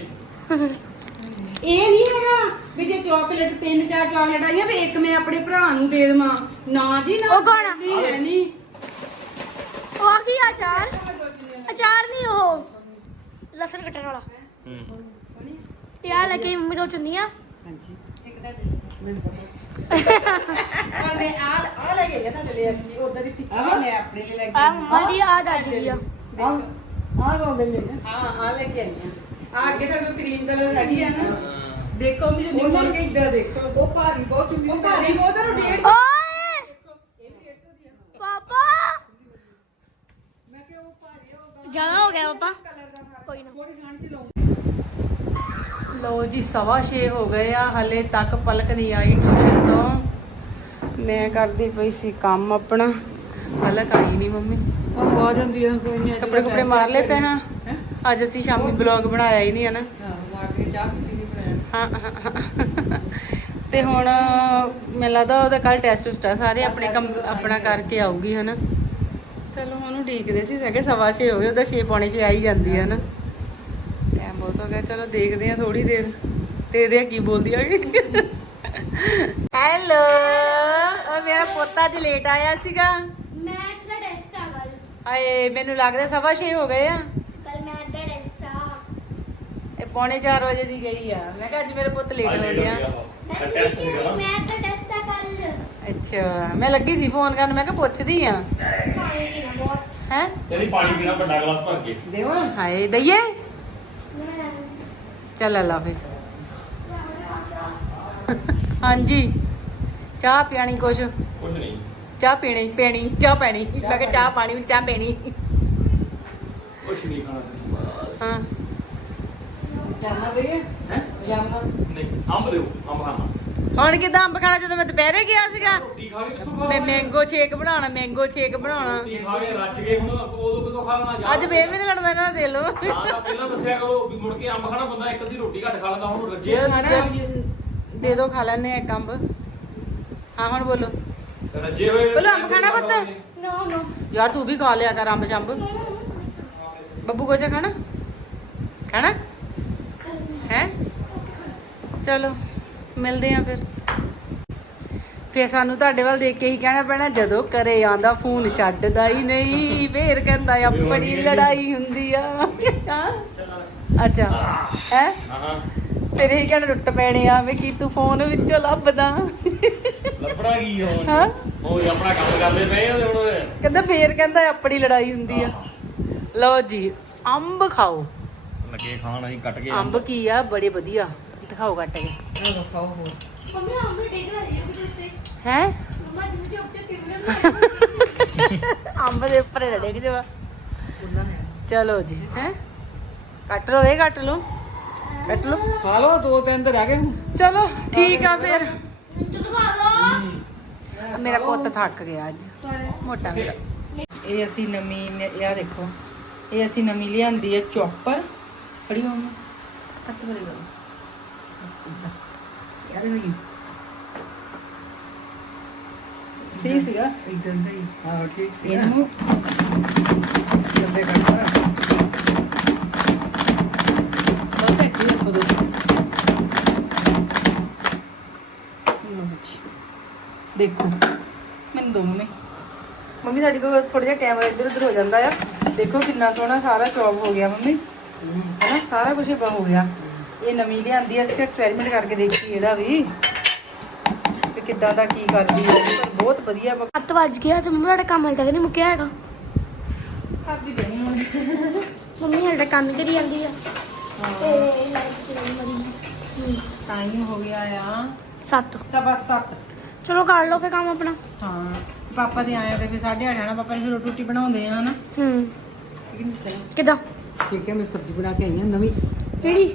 ਇਹ ਨਹੀਂ ਹੈਗਾ ਵੀ ਜੇ ਚਾਕਲੇਟ ਤਿੰਨ ਚਾਰ ਚਾਕਲੇਟ ਆਈਆਂ ਵੀ ਇੱਕ ਮੈਂ ਆਪਣੇ ਭਰਾ ਨੂੰ ਦੇ ਦੇਵਾਂ। ਨਾ ਜੀ ਨਾ ਉਹ ਕੌਣ ਆ? ਨਹੀਂ ਹੈ ਨਹੀਂ। ਉਹ ਆ ਕੀ ਅਚਾਰ ਅਚਾਰ ਨਹੀਂ ਉਹ। ਲਸਣ ਕੱਟਣ ਵਾਲਾ। ਯਾਰ ਲੈ ਕੇ ਮੰਮੀ ਤੋਂ ਚੁੰਨੀਆਂ। ਪਰ ਮੈਂ ਆ ਆ ਲੈ ਕੇ ਗਿਆ ਤਾਂ ਚਲੇ ਅੱਗੇ ਉਧਰ ਹੀ ਫਿੱਕੀ ਮੈਂ ਆਪਣੇ ਲਈ ਲੈ ਕੇ ਆ ਮੰਮਾ ਦੀ ਆ ਦਾਦੀ ਦੀ ਆ। ਆ ਲੋ ਗਏ ਹਾਂ ਆ ਲੈ ਕੇ ਆਈ ਆ। ਆ ਅੱਗੇ ਤਾਂ ਕੋਈ ਕਰੀਮ ਕਲਰ ਹੈਗੀ ਆ ਨਾ। ਦੇਖੋ ਮੈਨੂੰ ਨਿਕਲ ਕੇ ਇਦਾਂ ਦੇਖੋ। ਉਹ ਭਾਰੀ ਬਹੁਤ ਚੁੰਨੀ ਉਹ ਭਾਰੀ ਬਹੁਤ ਆ ਨਾ 150 ਓਏ! ਪਾਪਾ! ਜ਼ਿਆਦਾ ਹੋ ਗਿਆ ਪਾਪਾ। ਕੋਈ ਨਾ। ਲੋ ਜੀ ਸਵਾ 6 ਹੋ ਗਏ ਆ ਹਲੇ ਤੱਕ ਪਲਕ ਨਹੀਂ ਆਈ ਟਿਊਸ਼ਨ ਤੋਂ। ਮੈਂ ਕਰਦੀ ਪਈ ਸੀ ਕੰਮ ਆਪਣਾ। ਪਲਕ ਆਈ ਨਹੀਂ ਮੰਮੀ। ਉਹ ਆ ਜਾਂਦੀ ਆ ਕੋਈ ਨਹੀਂ ਕੱਪੜੇ ਕੁਪੜੇ ਮਾਰ ਲੈਤੇ ਹਾਂ। ਅੱਜ ਅਸੀਂ ਸ਼ਾਮੀ ਬਲੌਗ ਬਣਾਇਆ ਹੀ ਨਹੀਂ ਹੈ ਨਾ। ਮਾਰ ਕੇ ਚਾਹ ਪੀਤੀ ਨਹੀਂ ਬਣਾਇਆ। ਹਾਂ, ਹਾਂ, ਹਾਂ। ਤੇ ਹੁਣ ਮੈਨੂੰ ਲੱਗਦਾ ਉਹਦਾ ਕੱਲ ਟੈਸਟ ਟੁਸਟ ਆ ਸਾਰੇ ਆਪਣੇ ਕੰਮ ਆਪਣਾ ਕਰਕੇ ਆਊਗੀ ਹਨਾ। ਚਲੋ ਉਹਨੂੰ ਢੀਕਦੇ ਸੀ ਸਕੇ ਸਵਾ ਛੇ ਹੋ ਗਏ ਉਹਦਾ 6 ਪੌਣੇ 6 ਆਈ ਜਾਂਦੀ ਹੈ ਨਾ ਬਹੁਤ ਹੋ ਗਿਆ ਚਲੋ ਦੇਖਦੇ ਆ ਥੋੜੀ ਦੇਰ। ਤੇ ਇਹਦੇ ਕੀ ਬੋਲਦੀ ਆ ਹੈਲੋ ਉਹ ਮੇਰਾ ਪੋਤਾ ਅੱਜ ਲੇਟ ਆਇਆ ਸੀਗਾ। ਮੈਥ ਦਾ ਟੈਸਟ ਆ ਕੱਲ ਹਾਏ ਮੈਨੂੰ ਲੱਗਦਾ ਸਵਾ ਛੇ ਹੋ ਗਏ ਆ। ਕੱਲ ਮੈਥ ਦਾ ਟੈਸਟ ਆ। ਇਹ ਪੌਣੇ 4 ਵਜੇ ਦੀ ਗਈ ਆ। ਮੈਂ ਕਿਹਾ ਅੱਜ ਮੇਰਾ ਪੁੱਤ ਲੇਟ ਹੋ ਗਿਆ। ਮੈਥ ਦਾ ਟੈਸਟ ਆ ਕੱਲ ਅੱਛਾ ਮੈਂ ਲੱਗੀ ਸੀ ਫੋਨ ਕਰਨ। ਮੈਂ ਕਿਹਾ ਪੁੱਛਦੀ ਆ। ਪਾਣੀ ਪੀਣਾ ਬਹੁਤ। ਹੈ? ਤੇਰੀ ਪਾਣੀ ਪੀਣਾ ਵੱਡਾ ਗਲਾਸ ਭਰ ਕੇ। ਦੇਵਾ? ਹਾਏ ਦਈਏ? ਚੱਲ ਲਾ ਫੇ। ਹਾਂਜੀ। ਚਾਹ ਪਿਆਣੀ ਕੁਛ? ਕੁਝ ਨਹੀਂ। ਚਾਹ ਪੀਣੀ ਪੈਣੀ ਚਾਹ ਪੈਣੀ। ਮੈਂ ਕਿਹਾ ਚਾਹ ਪਾਣੀ ਵਿੱਚ ਚਾਹ ਪੈਣੀ। ਕੁਝ ਨਹੀਂ ਖਾਣਾ ਹਾਂ। ਜਾਮਨਾ ਦੇ। ਹੈ? ਜਾਮਨਾ ਨਹੀਂ ਅੰਬ ਦਿਓ ਅੰਬ ਖਾਣਾ। ਹੁਣ ਕਿਦਾਂ ਅੰਬ ਖਾਣਾ? ਜਦੋਂ ਮੈਂ ਦੁਪਹਿਰੇ ਗਿਆ ਸੀਗਾ ਰੋਟੀ ਖਾ ਕੇ ਕਿੱਥੋਂ ਮੈਂ ਮੈਂਗੋ ਸ਼ੇਕ ਬਣਾਉਣਾ ਮੈਂਗੋ ਸ਼ੇਕ ਬਣਾਉਣਾ। ਰੋਟੀ ਖਾ ਕੇ ਰੱਜ ਗਏ ਹੁਣ ਉਦੋਂ ਕਿਦੋਂ ਖਾ ਲੈਣਾ ਯਾਰ ਅੱਜ ਵੇ ਨੀ ਲੜਦਾ ਇਹਨਾਂ ਦੇ ਲੋ ਹਾਂ ਤਾਂ ਪਹਿਲਾਂ ਦੱਸਿਆ ਕਰੋ ਵੀ ਮੁੜ ਕੇ ਅੰਬ ਖਾਣਾ ਬੰਦਾ ਇੱਕ ਅੱਧੀ ਰੋਟੀ ਘੱਟ ਖਾ ਲੈਂਦਾ ਹੁਣ ਰੱਜੇ ਦੇ ਦੋ ਖਾ ਲੈਣੇ ਇੱਕ ਅੰਬ। ਹਾਂ ਹੁਣ ਬੋਲੋ। ਰੱਜੇ ਹੋਏ ਬੋਲੋ ਅੰਬ ਖਾਣਾ ਪੁੱਤ? ਨੋ ਨੋ ਯਾਰ ਤੂੰ ਵੀ ਖਾ ਲਿਆ ਕਰ ਅੰਬ ਚੰਬ ਬੱਬੂ ਕੋਚਾ ਖਾਣਾ? ਖਾਣਾ? ਹੈ? ਚਲੋ। ਮਿਲਦੇ ਆ ਫਿਰ। ਫਿਰ ਸਾਨੂੰ ਤੁਹਾਡੇ ਵੱਲ ਦੇਖ ਕੇ ਹੀ ਕਹਿਣਾ ਪੈਣਾ ਜਦੋਂ ਘਰੇ ਆਂਦਾ ਫੋਨ ਛੱਡਦਾ ਹੀ ਨਹੀਂ ਫੇਰ ਕਹਿੰਦਾ ਆਪਣੀ ਲੜਾਈ ਹੁੰਦੀ ਆ? ਅੱਛਾ ਹੈ? ਹਾਂ। ਹਾਂ ਕਹਿਣਾ ਟੁੱਟ ਪੈਣੇ ਆ ਵੇ ਕੀ ਤੂੰ ਫੋਨ ਵਿੱਚੋਂ ਲੱਭਦਾ। ਲੱਭਣਾ ਕੀ ਹੁਣ? ਹਾਂ? ਉਹ ਆਪਣਾ ਕੰਮ ਕਰਦੇ ਪਏ ਆ ਤੇ ਹੁਣ। ਕਹਿੰਦਾ ਫੇਰ ਕਹਿੰਦਾ ਆਪਣੀ ਲੜਾਈ ਹੁੰਦੀ ਆ। ਲਓ ਜੀ ਅੰਬ ਖਾਓ। ਲੱਗੇ ਖਾਣ ਅਸੀਂ ਕੱਟ ਕੇ ਅੰਬ। ਕੀ ਆ? ਬੜੇ ਵਧੀਆ। ਦਿਖਾਓ ਕੱਟ ਕੇ। ਹੋਰ। ਮੰਮੀ ਡੇਗ ਰਹੀ ਹੈ ਕਿਤੇ ਉੱਤੇ। ਹੈ? ਮੰਮਾ ਜਿੰਨੇ ਉੱਤੇ ਕਿਵੇਂ ਅੰਬ ਦੇ ਉੱਪਰ ਲੜੇ ਕਿ ਜਵਾ ਉਹਨਾਂ ਨੇ। ਚਲੋ ਜੀ ਹੈ? ਕੱਟ ਲਓ ਇਹ ਕੱਟ ਲਓ। ਕੱਟ ਲਓ। ਖਾ ਲਓ ਦੋ ਤਿੰਨ ਤੇ ਰਹਿ ਗਏ ਚਲੋ ਠੀਕ ਆ ਫਿਰ। ਮੇਰਾ ਪੁੱਤ ਥੱਕ ਗਿਆ ਅੱਜ। ਮੋਟਾ ਮੇਰਾ। ਇਹ ਅਸੀਂ ਨਵੀਂ ਇਹ ਦੇਖੋ। ਇਹ ਅਸੀਂ ਨਵੀਂ ਲਿਆਂਦੀ ਹੈ ਚੌਪਰ। ਫੜੀ ਹੋਣੀ ਕੱਟ ਬਰੇ ਕਰੋ ਯਾਰ ਨਹੀਂ ਸਹੀ ਸੀਗਾ? ਇਦਾਂ ਦਾ ਹੀ। ਹਾਂ ਠੀਕ ਸੀ ਇਹਨੂੰ ਜੰਦੇ ਕਰਦਾ ਬਸ ਇੱਥੇ ਰੱਖੋ ਦੋ। ਲਓ ਜੀ। ਦੇਖੋ ਮੈਨੂੰ ਦੋ ਮੰਮੀ। ਮੰਮੀ ਸਾਡੀ ਕੋਲ ਥੋੜਾ ਜਿਹਾ ਕੈਮਰਾ ਇੱਧਰ ਉੱਧਰ ਹੋ ਜਾਂਦਾ ਆ। ਦੇਖੋ ਕਿੰਨਾ ਸੋਹਣਾ ਸਾਰਾ ਚੌਪ ਹੋ ਗਿਆ ਮੰਮੀ। ਹੈਨਾ ਸਾਰਾ ਕੁਝ ਹੋ ਗਿਆ। ਇਹ ਨਵੀਂ ਲਿਆਂਦੀ ਆ, ਅਸੀਂ ਐਕਸਪੈਰੀਮੈਂਟ ਕਰਕੇ ਦੇਖੀ ਇਹਦਾ ਵੀ ਵੀ ਕਿੱਦਾਂ ਦਾ ਕੀ ਕਰਦੀ ਹੈ ਪਰ ਬਹੁਤ ਵਧੀਆ ਬ- 7 ਵੱਜ ਗਿਆ ਤੇ ਮੰਮੀ ਸਾਡਾ ਕੰਮ ਹਲੇ ਤੱਕ ਨਹੀਂ ਮੁੱਕਿਆ ਹੈਗਾ। ਕਰਦੀ ਬਣੀ ਹੁਣ ਮੰਮੀ ਹਲੇ ਤੱਕ ਕੰਮ ਹੀ ਕਰੀ ਜਾਂਦੀ ਆ। ਤੇ ਲਾਈਟ ਚਲਾਈ ਮਰੀ ਟਾਈਮ ਹੋ। ਗਿਆ ਆ। 7 ਸਵਾ ਸੱਤ। ਚਲੋ ਕਰ ਲਓ ਫੇ ਕੰਮ ਆਪਣਾ। ਹਾਂ। ਪਾਪਾ ਦੇ ਆਏ ਤੇ ਫਿਰ ਸਾਢੇ ਅੱਠ ਆਣਾ ਪਾਪਾ ਨੇ ਫਿਰ ਰੋਟੀ ਰੋਟੀ ਬਣਾਉਂਦੇ ਆ ਹਨਾ? ਹੂੰ। ਠੀਕ ਨੀ? ਚਲੋ ਕਿਦਾਂ? ਠੀਕ ਹੈ ਮੈਂ ਸਬਜ਼ੀ ਬਣਾ ਕੇ ਆਈ ਹਾਂ ਨਵੀਂ। ਕਿਹੜੀ?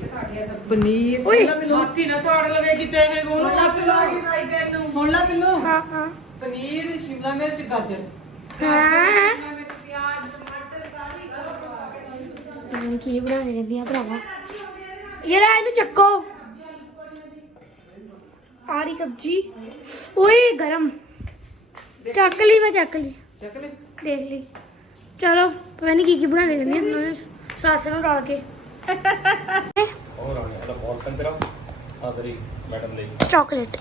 ਪਨੀਰ। ਓਏ। ਹਾਥੀ ਨਾ ਛਾੜ ਲਵੇ ਕਿਤੇ ਇਹ ਉਹਨੂੰ ਲੱਗ ਲਾ ਕੇ ਫਰਾਈ ਪੈਨ ਨੂੰ। ਸੁਣ ਲੈ ਕਿਲੋ? ਹਾਂ ਹਾਂ। ਪਨੀਰ ਸ਼ਿਮਲਾ ਮਿਰਚ ਗਾਜਰ। ਹਾਂ। ਪਿਆਜ਼ ਟਮਾਟਰ ਸਾਰੀ ਪਤਾ ਨੀ ਕੀ ਬਣਾਉਣੇ ਰਹਿੰਦੀਆਂ ਭਰਾਵਾ। ਯਾਰ ਆਹ ਇਹਨੂੰ ਚੱਕੋ। ਆ ਰਹੀ ਸਬਜੀ। ਓਏ ਗਰਮ। ਚੱਕ ਲਈ ਮੈਂ ਚੱਕ ਲਈ। ਚੱਕ ਲੈ ਦੇਖ ਲਈ। ਚਲੋ ਪਤਾ ਨਹੀਂ ਕੀ ਕੀ ਰਹਿੰਦੀਆਂ ਦੋਨੋਂ ਸਾਸ ਨੂੰ ਰਲ ਕੇ। ਮੈਡਮ ਲਈ ਚਾਕਲੇਟ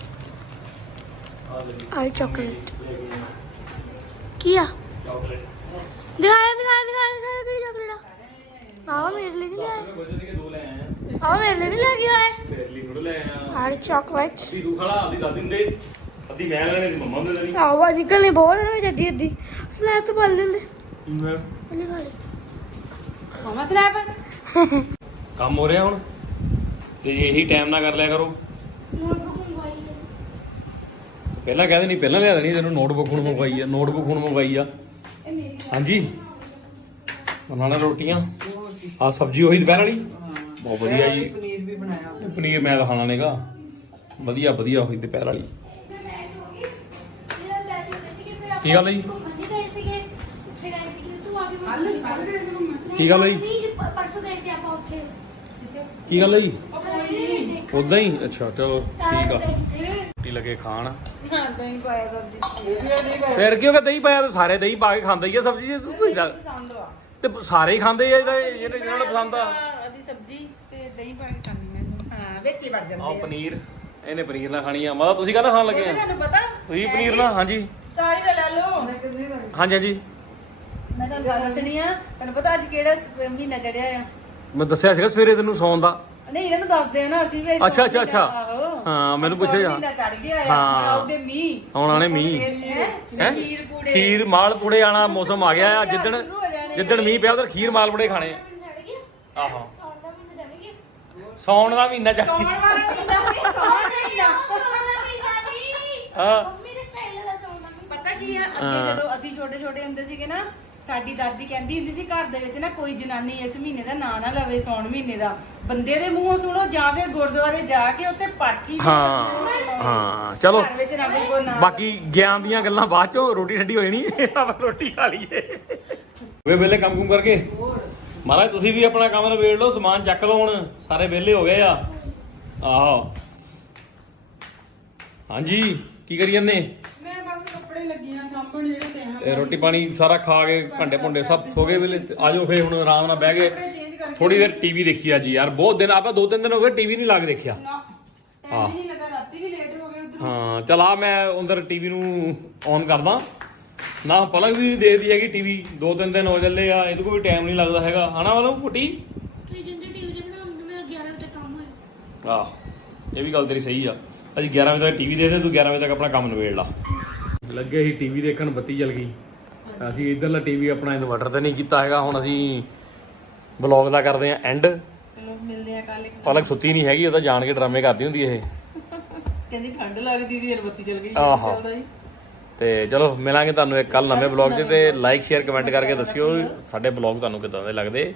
ਆਈ ਚਾਕਲੇਟ ਕੀ ਆ? ਚਾਕਲੇਟ ਦਿਖਾਇਆ ਦਿਖਾਇਆ ਦਿਖਾਇਆ ਦਿਖਾਇਆ ਕਿਹੜੀ ਚਾਕਲੇਟ ਆ। ਆਹ ਮੇਰੇ ਲਈ ਨਹੀਂ ਕਿ ਦੋ ਲੈ ਆਏ ਆ। ਆਹ ਮੇਰੇ ਲਈ ਨਹੀਂ ਲੈ ਕੇ ਆਏ। ਤੇਰੇ ਲਈ ਥੋੜੇ ਲੈ ਆਏ ਆ। ਆਹ ਚਾਕਲੇਟ ਅੱਧੀ ਤੂੰ ਖਾਲਾ ਅੱਧੀ ਦਾਦੀ। ਨੂੰ ਦੇ ਅੱਧੀ ਮੈਂ ਲੈਣੀ ਸੀ ਮੰਮਾ ਨੂੰ ਦੇ ਦੇਣੀ। ਆਹ ਵਾ ਨਿਕਲਨੇ ਬਹੁਤ ਨੇ ਵਿੱਚ ਅੱਧੀ ਅੱਧੀ। ਸਲੈਬ ਤੋਂ ਪਾ ਲੈਂਦੇ। ਮੈਂ ਇਹਨੇ ਖਾ ਲਈ ਮਮਾ ਸਨੈਪ ਕੰਮ ਹੋ ਰਿਹਾ ਹੁਣ? ਤੇ ਇਹੀ ਟਾਈਮ ਨਾਲ ਕਰ ਲਿਆ ਕਰੋ। ਨੋਟਬੁੱਕ ਮੰਗਵਾਈ ਹੈ ਪਹਿਲਾਂ ਕਹਿੰਦੇ ਨਹੀਂ ਪਹਿਲਾਂ ਲਿਆ ਦੇਣੀ, ਤੈਨੂੰ ਨੋਟਬੁੱਕ ਹੁਣ ਮੰਗਵਾਈ ਆ ਨੋਟਬੁੱਕ ਹੁਣ ਮੰਗਵਾਈ ਆ। ਇਹ ਮੇਰੀ ਹਾਂਜੀ ਬਣਾਣਾ ਰੋਟੀਆਂ। ਆ ਸਬਜ਼ੀ ਉਹੀ ਦੁਪਹਿਰ ਵਾਲੀ? ਬਹੁਤ ਵਧੀਆ ਜੀ। ਪਨੀਰ ਵੀ ਬਣਾਇਆ ਇਹ ਪਨੀਰ ਮੈਂ ਤਾਂ ਖਾਣਾ ਨੇਗਾ। ਵਧੀਆ ਵਧੀਆ ਹੋਈ ਦੁਪਹਿਰ ਵਾਲੀ। ਮੇਰਾ ਬੈਠ ਗਏ ਸੀਗੇ ਕੀ ਗੱਲ ਜੀ? ਘੁੰਮਣ ਨਹੀਂ ਗਏ ਸੀਗੇ ਉੱਥੇ ਆ ਕੇ ਕੀ ਗੱਲ ਹੈ ਨਹੀਂ ਪਰਸੋਂ ਗਏ ਸੀ ਆਪਾਂ ਉੱਥੇ। ਕੀ ਗੱਲ ਹੈ ਜੀ ਉਦਾਂ ਹੀ। ਅੱਛਾ ਚਲੋ ਠੀਕ ਆ। ਰੋਟੀ ਲੱਗੇ ਖਾਣ। ਦਹੀਂ ਪਾਇਆ ਸਬਜ਼ੀ। ਫਿਰ ਕਿਉਂ ਕਿ ਦਹੀਂ ਪਾਇਆ? ਤੇ ਸਾਰੇ ਦਹੀਂ ਪਾ ਕੇ ਖਾਂਦੇ ਹੀ ਆ ਸਬਜ਼ੀ। ਜੇ ਤੂੰ ਕੋਈ ਗੱਲ- ਪਸੰਦ ਆ। ਤੇ ਸਾਰੇ ਹੀ ਖਾਂਦੇ ਆ ਇਹਦਾ ਜਿਹੜੇ ਜਿਹਨਾਂ ਨੂੰ ਪਸੰਦ ਆ। ਅਦੀ ਸਬਜ਼ੀ ਤੇ ਦਹੀਂ ਪਾ ਕੇ ਖਾਂਦੀ ਮੈਂ ਹਾਂ ਵਿੱਚ ਹੀ ਵੜ ਜਾਂਦੇ ਆਹ ਪਨੀਰ ਇਹਨੇ ਪਨੀਰ ਨਾਲ ਖਾਣੀ ਆ। ਮਾਤਾ ਤੁਸੀਂ ਕਾਹਦਾ ਖਾਣ ਲੱਗੇ ਆ? ਤੁਹਾਨੂੰ ਪਤਾ ਤੁਸੀਂ ਪਨੀਰ ਨਾਲ ਹਾਂਜੀ। ਸਾਰੀ ਤਾਂ ਲੈ ਲਓ। ਹਾਂਜੀ ਹਾਂਜੀ। ਮੈਂ ਤੁਹਾਨੂੰ ਗੱਲ ਦੱਸਣੀ ਆ ਤੁਹਾਨੂੰ ਪਤਾ ਅੱਜ ਕਿਹੜਾ ਸ- ਮਹੀਨਾ ਚੜਿਆ ਆ? ਮੈਂ ਦੱਸਿਆ ਸੀਗਾ ਸਵੇਰੇ ਤੈਨੂੰ ਸੌਣ ਦਾ। ਨਹੀਂ ਇਹਨਾਂ ਨੂੰ ਦੱਸਦੇ ਆ ਨਾ ਅਸੀਂ ਵੀ ਅੱਛਾ, ਅੱਛਾ, ਅੱਛਾ। ਆਹੋ। ਹਾਂ, ਮੈਨੂੰ ਪੁੱਛਿਆ ਜਾ। ਮਹੀਨਾ ਚੜ ਗਿਆ ਆ ਹਾਂ। ਹੁਣ ਆਉਗੇ ਮੀਂਹ। ਆਉਣ ਵਾਲੇ ਮੀਂਹ। ਹੈ? ਹੈਂ? ਖੀਰ ਪੂੜੇ। ਖੀਰ ਮਾਲ ਪੂੜੇ ਆਣਾ ਮੌਸਮ ਆ ਗਿਆ ਆ। ਜਿੱਦਣ ਹੋ। ਜਿੱਦਣ ਮੀਂਹ ਪਿਆ ਉਧਰ ਖੀਰ ਮਾਲ ਪੂੜੇ ਖਾਣੇ ਆ। ਗਿਆ? ਆਹੋ। ਸੌਣ ਦਾ ਮਹੀਨਾ ਚੜ ਗਿਆ? ਸੌਣ ਦਾ ਮਹੀਨਾ ਚੱਲ ਸੌਣ ਵਾਲਾ ਮਹੀਨਾ ਨਹੀਂ ਸੌਣ ਮਹੀਨਾ। ਸੌਣ ਦਾ ਮਹੀਨਾ ਨਹੀਂ। ਹਾਂ। ਮੰਮੀ ਦੇ ਸਟਾਈਲ ਵਾਲਾ ਸੌਣ ਦਾ ਮਹੀਨਾ। ਪਤਾ ਕੀ ਆ ਅੱਗੇ ਜਦੋਂ ਅਸੀਂ ਛੋਟੇ ਛੋਟੇ ਹੁੰਦੇ ਸੀਗੇ ਨਾ ਸਾਡੀ ਦਾਦੀ ਕਹਿੰਦੀ ਹੁੰਦੀ ਸੀ ਘਰ ਦੇ ਵਿੱਚ ਨਾ ਕੋਈ ਜਨਾਨੀ ਇਸ ਮਹੀਨੇ ਦਾ ਨਾਂ ਨਾ ਲਵੇ ਸੌਣ ਮਹੀਨੇ ਦਾ। ਬੰਦੇ ਦੇ ਮੂੰਹੋਂ ਸੁਣੋ ਜਾਂ ਫਿਰ ਗੁਰਦੁਆਰੇ ਜਾ ਕੇ ਉੱਤੇ ਪਾਠੀ ਹਾਂ। ਹਾਂ ਚਲੋ। ਘਰ ਵਿੱਚ ਨਾ ਕੋਈ ਕੋ ਨਾਂ ਬਾਕੀ ਗਿਆਨ ਦੀਆਂ ਗੱਲਾਂ ਬਾਅਦ ਚੋਂ ਰੋਟੀ ਠੰਡੀ ਹੋ ਜਾਣੀ। ਆਪਾਂ ਰੋਟੀ ਖਾ ਲਈਏ। ਵੇ ਵੇਲੇ ਕੰਮ ਕੁਮ ਕਰਕੇ। ਮਹਾਰਾਜ ਤੁਸੀਂ ਵੀ ਆਪਣਾ ਕੰਮ ਨਵੇੜ ਲਓ ਸਮਾਨ ਚੱਕ ਲਓ ਹੁਣ। ਸਾਰੇ ਵਿਹਲੇ ਹੋ ਗਏ ਆ। ਆਹੋ। ਹਾਂਜੀ ਕੀ ਕਰੀ ਜਾਂਦੇ? ਸਾਂਭਣ ਜਿਹੜੇ ਤੇ ਤੇ ਰੋਟੀ ਪਾਣੀ ਸਾਰਾ ਖਾ ਕੇ ਭਾਂਡੇ ਭੁੰਡੇ ਸਭ ਹੋ ਗਏ ਵੇਲੇ ਤੇ ਆਜੋ ਫੇ ਹੁਣ ਆਰਾਮ ਨਾਲ ਬਹਿ ਗਏ ਥੋੜੀ ਦੇਰ ਟੀਵੀ ਦੇਖੀ ਅੱਜ ਯਾਰ ਬਹੁਤ ਦਿਨ ਆਪਾਂ ਦੋ ਤਿੰਨ ਦਿਨ ਹੋ ਗਏ ਟੀਵੀ ਨਹੀਂ ਲਾ ਕੇ ਦੇਖਿਆ। ਨਾ ਟਾਈਮ ਨਹੀਂ ਲੱਗਾ ਰਾਤੀ ਵੀ ਲੇਟ ਹੋ ਗਏ ਉਧਰ। ਹਾਂ ਚਲ ਆ ਮੈਂ ਅੰਦਰ ਟੀਵੀ ਨੂੰ ਔਨ ਕਰਦਾ। ਨਾ ਪਲਕ ਵੀ ਨਹੀਂ ਦੇਖਦੀ ਹੈਗੀ ਟੀਵੀ ਦੋ ਤਿੰਨ ਦਿਨ ਹੋ ਚੱਲੇ ਆ ਇਹਦੇ ਕੋਲ ਵੀ ਟਾਈਮ ਨਹੀਂ ਲੱਗਦਾ ਹੈਗਾ। ਹਨਾ ਵਾਲੋ ਪੁੱਟੀ ਤੁਸੀਂ ਜਿੰਦੇ ਟੀਵੀ ਦੇਖਣਾ ਹੁੰਦਾ ਮੇਰਾ 11 ਵਜੇ ਤੱਕ ਕੰਮ ਹੋਇਆ। ਆਹ ਇਹ ਵੀ ਗੱਲ ਤੇਰੀ ਸਹੀ ਆ। ਅਸੀਂ 11 ਵਜੇ ਤੱਕ ਟੀਵੀ ਦੇਖਦੇ ਤੂੰ 11 ਵਜੇ ਤੱਕ ਆਪਣਾ ਕੰਮ ਨਿਬੇੜ ਲਾ। ਲੱਗੇ ਸੀ ਟੀਵੀ ਦੇਖਣ ਬੱਤੀ ਜਲ ਗਈ। ਅਸੀਂ ਇਧਰਲਾ ਟੀਵੀ ਆਪਣਾ ਇਨਵਰਟਰ ਤੇ ਨਹੀਂ ਕੀਤਾ ਹੈਗਾ ਹੁਣ ਅਸੀਂ ਵਲੌਗ ਦਾ ਕਰਦੇ ਆ ਐਂਡ ਚਲੋ ਮਿਲਦੇ ਆ ਕੱਲ ਪਲਕ ਸੁੱਤੀ ਨਹੀਂ ਹੈਗੀ ਉਹ ਤਾਂ ਜਾਣ ਕੇ ਡਰਾਮੇ ਕਰਦੀ ਹੁੰਦੀ ਇਹ। ਕਹਿੰਦੀ ਠੰਡ ਲੱਗਦੀ ਸੀ ਬੱਤੀ ਚਲ ਗਈ। ਚੱਲਦਾ ਸੀ। ਤੇ ਚਲੋ ਮਿਲਾਂਗੇ ਤੁਹਾਨੂੰ ਇੱਕ ਕੱਲ ਨਵੇਂ ਬਲੌਗ 'ਚ ਤੇ ਲਾਈਕ ਸ਼ੇਅਰ ਕਮੈਂਟ ਕਰਕੇ ਦੱਸਿਓ ਸਾਡੇ ਬਲੌਗ ਤੁਹਾਨੂੰ ਕਿਦਾਂ ਦੇ ਲੱਗਦੇ।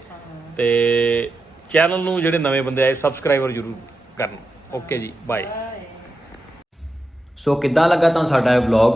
ਤੇ ਚੈਨਲ ਨੂੰ ਜਿਹੜੇ ਨਵੇਂ ਬੰਦੇ ਆਏ ਸਬਸਕ੍ਰਾਈਬਰ ਜ਼ਰੂਰ ਕਰਨ। ਓਕੇ ਜੀ ਬਾਏ ਸੋ ਕਿੱਦਾਂ ਲੱਗਾ ਤੁਹਾਨੂੰ ਸਾਡਾ ਇਹ ਵਲੌਗ